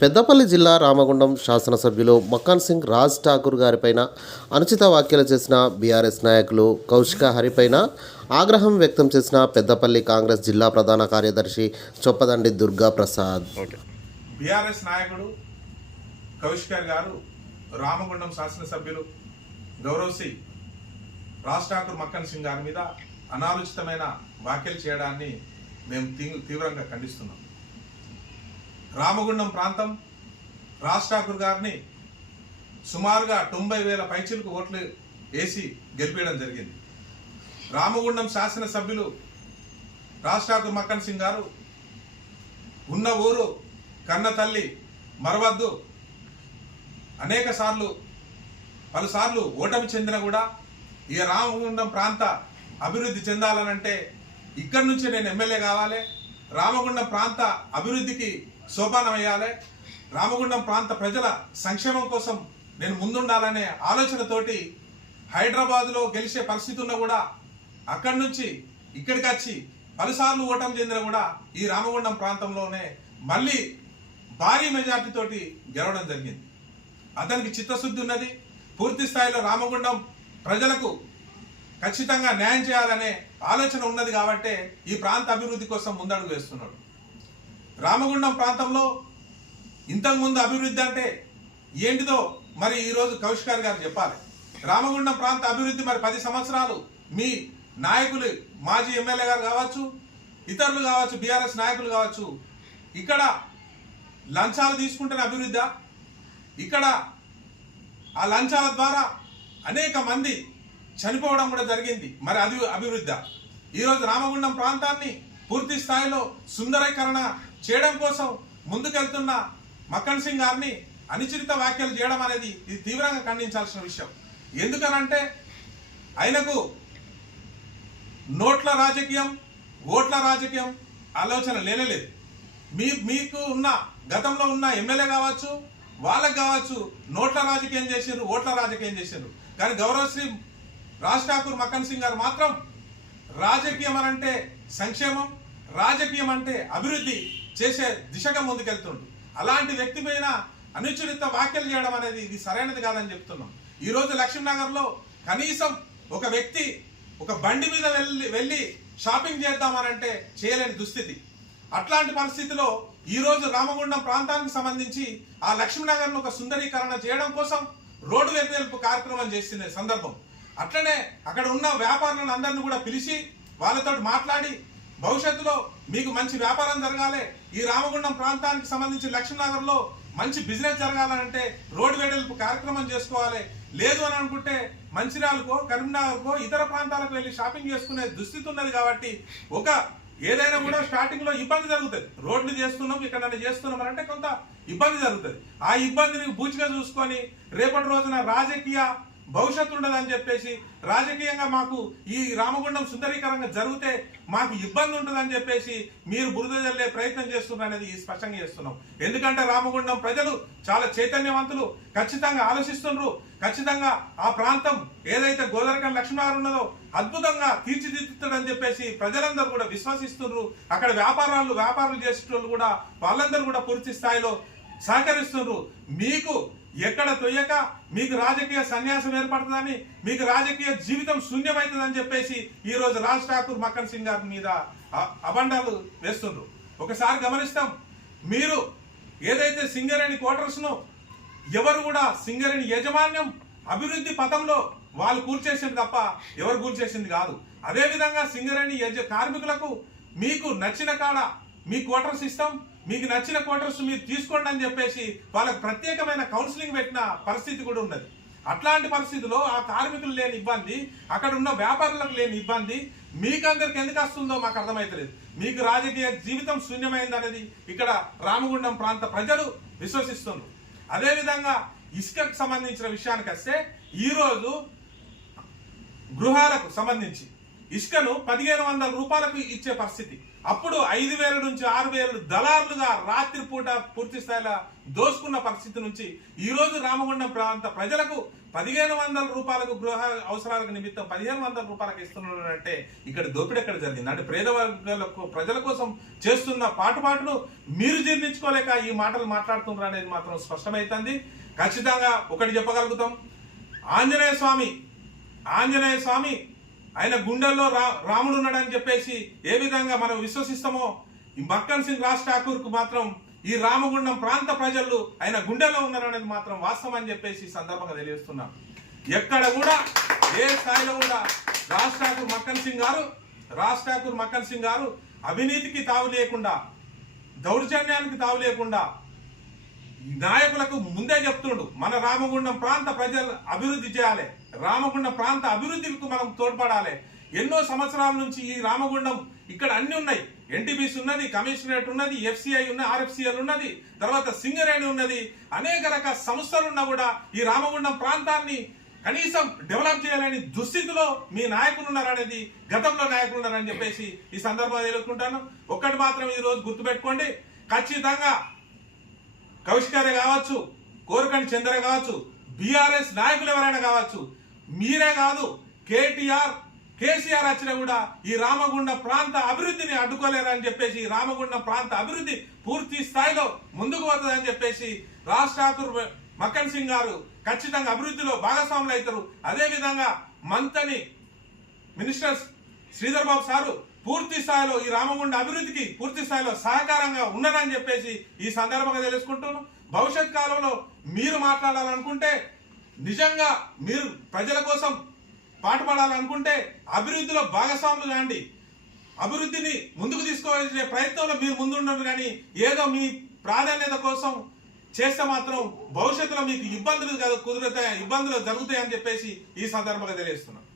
పెద్దపల్లి జిల్లా రామగుండం శాసనసభ్యులు మక్కన్ సింగ్ రాజ్ ఠాకూర్ గారిపైన అనుచిత వ్యాఖ్యలు చేసిన బీఆర్ఎస్ నాయకులు కౌశిక హరిపైన ఆగ్రహం వ్యక్తం చేసిన పెద్దపల్లి కాంగ్రెస్ జిల్లా ప్రధాన కార్యదర్శి చొప్పదండి దుర్గా ప్రసాద్. బీఆర్ఎస్ నాయకుడు కౌశిక్ గారు రామగుండం శాసనసభ్యులు గౌరవశ్రీ రాజ్ ఠాకూర్ మక్కన్ సింగ్ గారి మీద అనాలోచితమైన వ్యాఖ్యలు చేయడాన్ని మేము తీవ్రంగా ఖండిస్తున్నాం. రామగుండం ప్రాంతం రాజ్ ఠాకూర్ గారిని సుమారుగా 90,000 పైచిలకు ఓట్లు వేసి గెలిపించడం జరిగింది. రామగుండం శాసనసభ్యులు రాజ్ ఠాకూర్ మక్కన్ సింగ్ గారు ఉన్న ఊరు కన్న తల్లి మరవద్దు, పలుసార్లు ఓటమి చెందిన కూడా ఈ రామగుండం ప్రాంత అభివృద్ధి చెందాలనంటే ఇక్కడి నుంచి నేను ఎమ్మెల్యే కావాలి, రామగుండం ప్రాంత అభివృద్ధికి సోపానం వేయాలి, రామగుండం ప్రాంత ప్రజల సంక్షేమం కోసం నేను ముందుండాలనే ఆలోచనతోటి హైదరాబాద్లో గెలిచే పరిస్థితి ఉన్నా కూడా అక్కడి నుంచి ఇక్కడికి వచ్చి పలుసార్లు ఓటమి చెందిన కూడా ఈ రామగుండం ప్రాంతంలోనే మళ్ళీ భారీ మెజార్టీతోటి గెలవడం జరిగింది. అతనికి చిత్తశుద్ధి ఉన్నది. పూర్తి స్థాయిలో రామగుండం ప్రజలకు ఖచ్చితంగా న్యాయం చేయాలనే ఆలోచన ఉన్నది కాబట్టే ఈ ప్రాంత అభివృద్ధి కోసం ముందడుగు వేస్తున్నాడు. రామగుండం ప్రాంతంలో ఇంతకుముందు అభివృద్ధి అంటే ఏంటిదో మరి ఈరోజు కౌశిక్ గారు చెప్పాలి. రామగుండం ప్రాంత అభివృద్ధి మరి 10 సంవత్సరాలు మీ నాయకులు, మాజీ ఎమ్మెల్యే గారు కావచ్చు, ఇతరులు కావచ్చు, బీఆర్ఎస్ నాయకులు కావచ్చు, ఇక్కడ లంచాలు తీసుకుంటున్న అభివృద్ధి, ఇక్కడ ఆ లంచాల ద్వారా అనేక మంది చనిపోవడం కూడా జరిగింది. మరి అది అభివృద్ధి. ఈరోజు రామగుండం ప్రాంతాన్ని పూర్తి స్థాయిలో సుందరీకరణ చేయడం కోసం ముందుకెళ్తున్న మక్కన్ సింగ్ గారిని అనుచిత వ్యాఖ్యలు చేయడం అనేది ఇది తీవ్రంగా ఖండించాల్సిన విషయం. ఎందుకనంటే ఆయనకు నోట్ల రాజకీయం, ఓట్ల రాజకీయం ఆలోచన లేనేలేదు. మీకు ఉన్న గతంలో ఉన్న ఎమ్మెల్యే కావచ్చు, వాళ్ళకు కావచ్చు, నోట్ల రాజకీయం చేశారు, ఓట్ల రాజకీయం చేశారు. కానీ గౌరవశ్రీ రాజ్ ఠాకూర్ మక్కన్ సింగ్ గారు మాత్రం రాజకీయం అనంటే సంక్షేమం, రాజకీయం అంటే అభివృద్ధి చేసే దిశగా ముందుకెళ్తుండు. అలాంటి వ్యక్తి పైన అనుచిత వ్యాఖ్యలు చేయడం అనేది ఇది సరైనది కాదని చెప్తున్నాం. ఈరోజు లక్ష్మీనగర్లో కనీసం ఒక వ్యక్తి ఒక బండి మీద వెళ్ళి షాపింగ్ చేద్దామనంటే చేయలేని దుస్థితి. అట్లాంటి పరిస్థితిలో ఈరోజు రామగుండం ప్రాంతానికి సంబంధించి ఆ లక్ష్మీనగర్ను ఒక సుందరీకరణ చేయడం కోసం రోడ్డు వెలుపు కార్యక్రమం చేసిన సందర్భం. అట్లనే అక్కడ ఉన్న వ్యాపారులను అందరినీ కూడా పిలిచి వాళ్ళతో మాట్లాడి భవిష్యత్తులో మీకు మంచి వ్యాపారం జరగాలి, ఈ రామగుండం ప్రాంతానికి సంబంధించి లక్ష్మీనగర్లో మంచి బిజినెస్ జరగాలంటే రోడ్డు వెడల్పు కార్యక్రమం చేసుకోవాలి. లేదు అని అనుకుంటే మంచిర్యాలకో, కరీంనగర్కో, ఇతర ప్రాంతాలకు వెళ్ళి షాపింగ్ చేసుకునే దుస్థితి ఉన్నది. కాబట్టి ఏదైనా కూడా స్టార్టింగ్ లో ఇబ్బంది జరుగుతుంది. రోడ్లు చేస్తున్నాం, ఇక్కడ చేస్తున్నాం అంటే కొంత ఇబ్బంది జరుగుతుంది. ఆ ఇబ్బందిని బూచిగా చూసుకొని రేపటి రోజున రాజకీయ భవిష్యత్తు ఉండదని చెప్పేసి, రాజకీయంగా మాకు ఈ రామగుండం సుందరీకరణ జరిగితే మాకు ఇబ్బంది ఉంటుందని చెప్పేసి మీరు బురద జల్లే ప్రయత్నం చేస్తున్నారు అనేది స్పష్టంగా చేస్తున్నాం. ఎందుకంటే రామగుండం ప్రజలు చాలా చైతన్యవంతులు, ఖచ్చితంగా ఆలోచిస్తున్నారు. ఖచ్చితంగా ఆ ప్రాంతం ఏదైతే గోదరకం లక్ష్మీనగర్ ఉన్నదో అద్భుతంగా తీర్చిదిద్దుతాడని చెప్పేసి ప్రజలందరూ కూడా విశ్వసిస్తున్నారు. అక్కడ వ్యాపారాలు చేసేటోళ్ళు కూడా వాళ్ళందరూ కూడా పూర్తి స్థాయిలో సహకరిస్తున్నారు. మీకు ఎక్కడ తొయ్యక మీకు రాజకీయ సన్యాసం ఏర్పడుతుందని, మీకు రాజకీయ జీవితం శూన్యమవుతుందని చెప్పేసి ఈరోజు రాజ్ ఠాకూర్ మక్కన్ సింగ్ గారి మీద అబండాలు వేస్తుండ్రు. ఒకసారి గమనిస్తాం, మీరు ఏదైతే సింగరేణి క్వార్టర్స్ను ఎవరు కూడా సింగరేణి యాజమాన్యం అభివృద్ధి పథంలో వాళ్ళు కూల్చేసింది తప్ప ఎవరు కూల్చేసింది కాదు. అదేవిధంగా సింగరేణి కార్మికులకు మీకు నచ్చిన కాడ మీ క్వార్టర్స్ ఇస్తాం, మీకు నచ్చిన క్వార్టర్స్ మీరు తీసుకోండి అని చెప్పేసి వాళ్ళకి ప్రత్యేకమైన కౌన్సిలింగ్ పెట్టిన పరిస్థితి కూడా ఉన్నది. అట్లాంటి పరిస్థితిలో ఆ కార్మికులు లేని ఇబ్బంది, అక్కడ ఉన్న వ్యాపారులకు లేని ఇబ్బంది మీకందరికి ఎందుకు వస్తుందో మాకు అర్థమైతలేదు. మీకు రాజకీయ జీవితం శూన్యమైంది అనేది ఇక్కడ రామగుండం ప్రాంత ప్రజలు విశ్వసిస్తున్నారు. అదేవిధంగా ఇసుకకు సంబంధించిన విషయానికి వస్తే ఈరోజు గృహాలకు సంబంధించి ఇసుకను 1,500 రూపాయలకు ఇచ్చే పరిస్థితి. అప్పుడు 5,000 నుంచి 6,000 దళారులుగా రాత్రిపూట పూర్తి స్థాయిలో దోసుకున్న పరిస్థితి నుంచి ఈరోజు రామగుండం ప్రాంత ప్రజలకు 1500 రూపాయలకు గృహ అవసరాలకు నిమిత్తం 1500 రూపాయలకు ఇస్తున్నారంటే ఇక్కడ దోపిడీ ఎక్కడ జరిగింది? అంటే పేద వర్గాలకు ప్రజల కోసం చేస్తున్న పాటును మీరు జీర్ణించుకోలేక ఈ మాటలు మాట్లాడుతున్నారు అనేది మాత్రం స్పష్టమవుతుంది. ఖచ్చితంగా ఒకటి చెప్పగలుగుతాం, ఆంజనేయ స్వామి ఆయన గుండెల్లో రాముడు ఉన్నాడని చెప్పేసి ఏ విధంగా మనం విశ్వసిస్తామో, ఈ మక్కన్ సింగ్ రాజ్ ఠాకూర్ కు మాత్రం ఈ రామగుండం ప్రాంత ప్రజలు ఆయన గుండెల్లో ఉన్నారనేది మాత్రం వాస్తవం అని చెప్పేసి ఈ సందర్భంగా తెలియజేస్తున్నాం. ఎక్కడ కూడా ఏ స్థాయిలో కూడా రాజ్ ఠాకూర్ మక్కన్ సింగ్ గారు అవినీతికి తావు లేకుండా, దౌర్జన్యానికి తావు లేకుండా నాయకులకు ముందే చెప్తుండు, మన రామగుండం ప్రాంత ప్రజలు అభివృద్ధి చేయాలి, రామగుండం ప్రాంత అభివృద్ధికి మనం తోడ్పడాలి. ఎన్నో సంవత్సరాల నుంచి ఈ రామగుండం ఇక్కడ అన్ని ఉన్నాయి, ఎన్టీపీసీ ఉన్నది, కమిషనరేట్ ఉన్నది, ఎఫ్సిఐ ఉన్నది, ఆర్ఎఫ్సిఎల్ ఉన్నది, తర్వాత సింగరేణి ఉన్నది, అనేక రకాల సంస్థలు ఉన్నా కూడా ఈ రామగుండం ప్రాంతాన్ని కనీసం డెవలప్ చేయాలని దుస్థితిలో మీ నాయకులు ఉన్నారనేది, గతంలో నాయకులు ఉన్నారని చెప్పేసి ఈ సందర్భంగా తెలుసుకుంటాను. ఒక్కటి మాత్రం ఈ రోజు గుర్తుపెట్టుకోండి, ఖచ్చితంగా కౌశికారే కావచ్చు, కోరకంటి చంద్ర కావచ్చు, బీఆర్ఎస్ నాయకులు ఎవరైనా కావచ్చు, మీరే కాదు కేసీఆర్ వచ్చినా కూడా ఈ రామగుండం ప్రాంత అభివృద్ధిని అడ్డుకోలేరని చెప్పేసి, ఈ రామగుండం ప్రాంత అభివృద్ధి పూర్తి స్థాయిలో ముందుకు పోతుందని చెప్పేసి రాజ్ ఠాకూర్ మక్కన్ సింగ్ గారు ఖచ్చితంగా అభివృద్ధిలో భాగస్వాములు అవుతారు. అదేవిధంగా మంత్రి మినిస్టర్ శ్రీధర్ బాబు సారు పూర్తి స్థాయిలో ఈ రామగుండ అభివృద్ధికి పూర్తి స్థాయిలో సహకారంగా ఉన్నారని చెప్పేసి ఈ సందర్భంగా తెలుసుకుంటున్నాను. భవిష్యత్ కాలంలో మీరు మాట్లాడాలనుకుంటే, నిజంగా మీరు ప్రజల కోసం పాటుపడాలనుకుంటే అభివృద్ధిలో భాగస్వాములు కాండి, అభివృద్ధిని ముందుకు తీసుకోవాల్సిన ప్రయత్నంలో మీరు ముందుండరు. కానీ ఏదో మీ ప్రాధాన్యత కోసం చేస్తే మాత్రం భవిష్యత్తులో మీకు ఇబ్బందులు జరుగుతాయని చెప్పేసి ఈ సందర్భంగా తెలియజేస్తున్నాను.